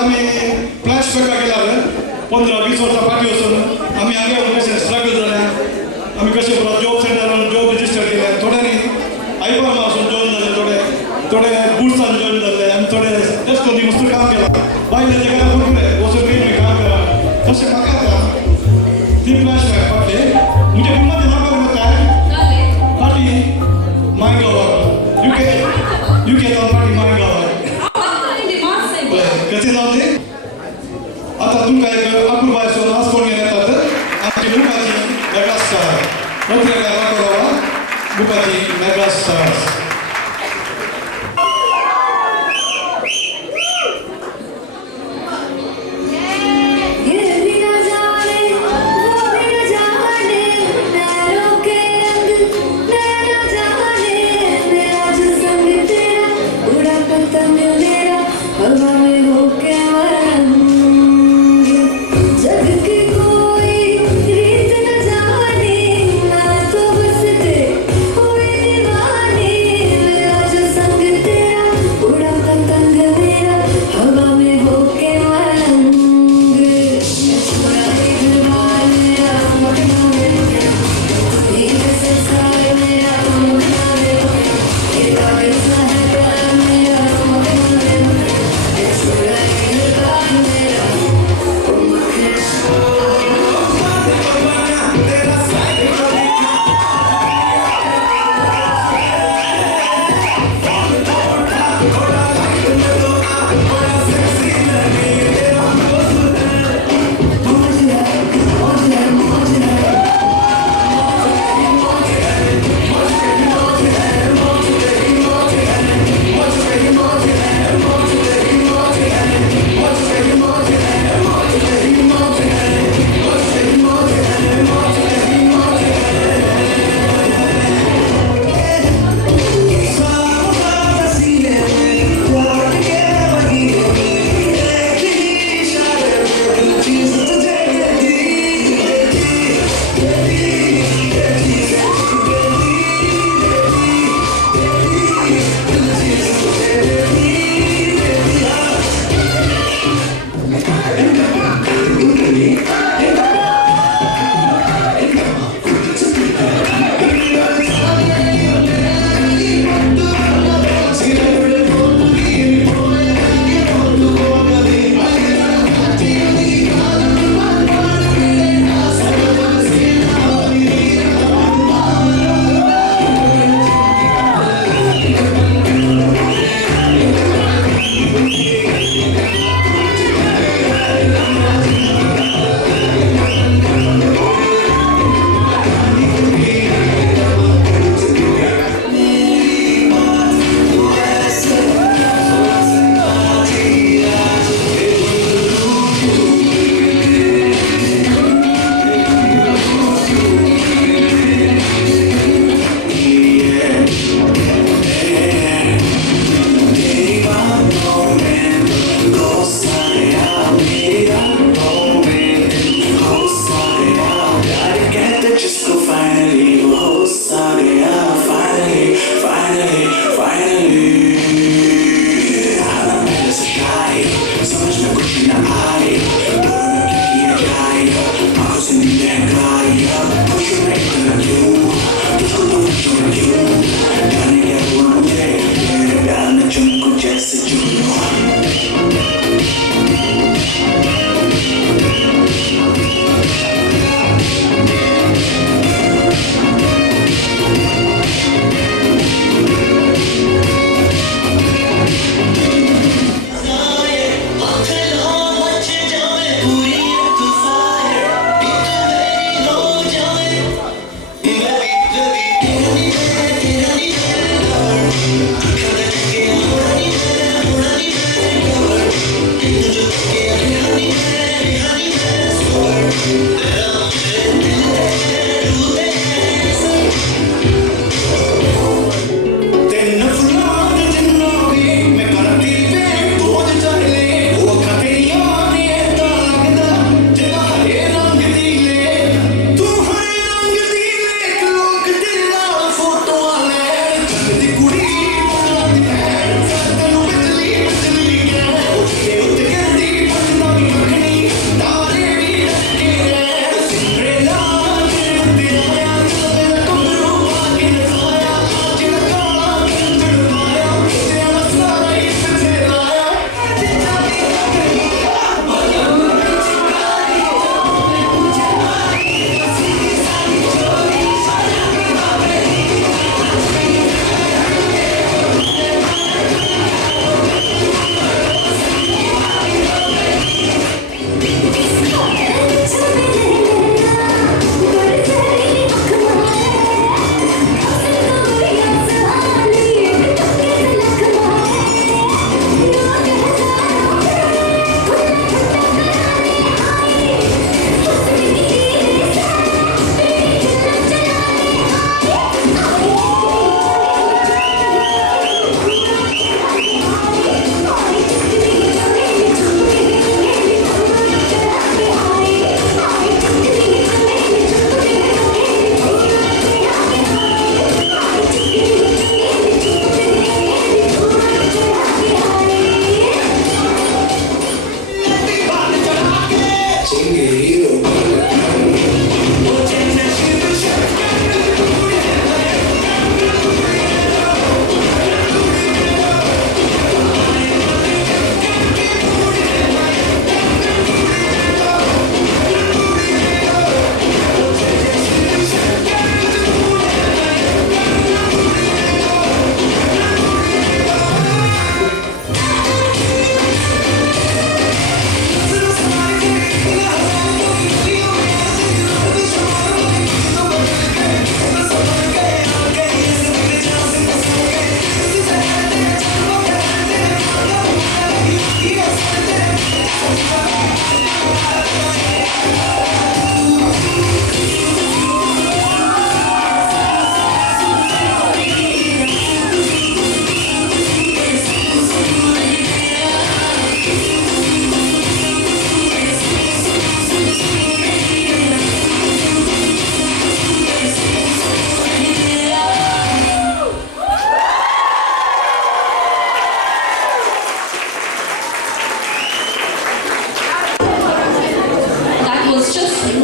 आम्ही फ्लॅशबॅक गेला 15-20 वर्सां फाटीं वचून आमी हांगा कशें स्ट्रगल जाल्या आमी कशें जॉब सेंटरान जॉब रजिस्टर केले थोड्यांनी आयफार्मा वचून जॉइन जाले थोडे गुड्सान जॉइन जाले आमी थोडे तेच करून मस्त काम केलां भायल्या जगार फुटले वचून मी काम केलां तशें म्हाका आतां ती फ्लॅशबॅक फाटले म्हणजे कुणाचे नांव काय फाटी मायगांवाक युके जावन फाटी मायगांवाक कशें जावन ते आतां तुमकां एक आपुरबायसून आसपण घेवन येतात आमची मुखाची मेगा स्टार पत्रिका राखोवा मुखाची mega stars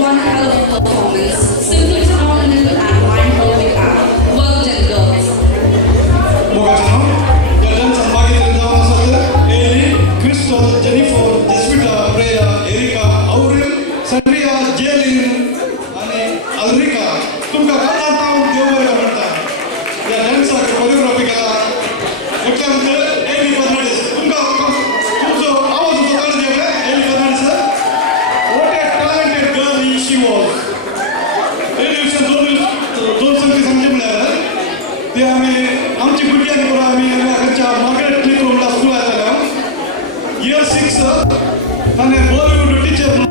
one hell of a performance. Simply phenomenal and mind-blowing act. Well done, girls. Mogacano, the dance and Maggie Ellie, Crystal, Jennifer, Jespita, Rhea, Erika, Aurel, Sandria, Jaylin, आणि Alrika. तुमका काय नाव देव बरं म्हणता या डान्सचा choreography केला त्याच्यानंतर Eli Fernandes तुमका तुमचा आवाज होता काय जेवढे Elli Fernandes what a talented girl she was Elli दोन संगती सांगचे म्हळ्यार ते आम्ही आमची भुरग्यांनी बरोबर आम्ही घरच्या मार्गारेट क्लिक रूमला स्कूल आयतालो इयर 6 ताणे बॉलिवूड टीचर